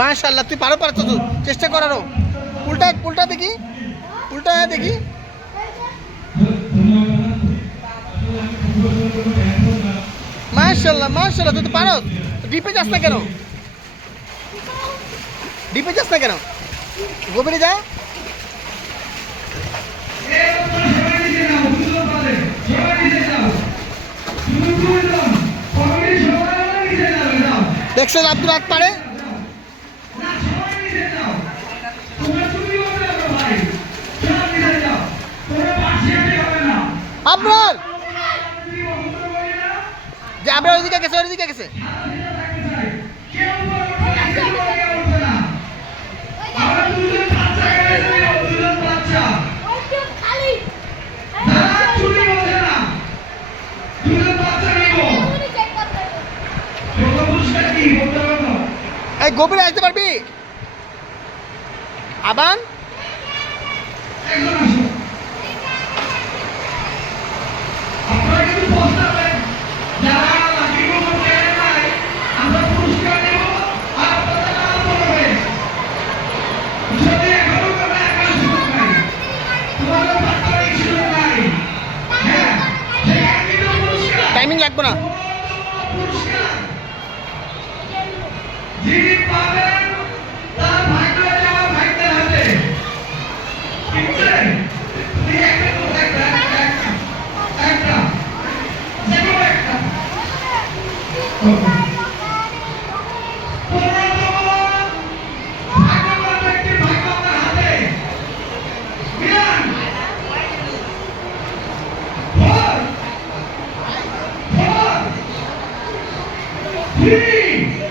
মাশাআল্লাহ, তুই পারো তো, চেষ্টা করারও। উল্টা উল্টা দেখি, উল্টা দেখি। মাশাআল্লাহ মাশাআল্লাহ, তুই তো পারো। ডিপে যাস না কেন? ডিপে যাস না কেন? গভীরে যা। দেখছেন আব্দুল হাত পারে। আপনার যে আপনার ওইদিকে গেছে, ওইদিকে গেছে। এই গভীরে আসতে পারবি আবান? টাইমিং লাগবে না। Three.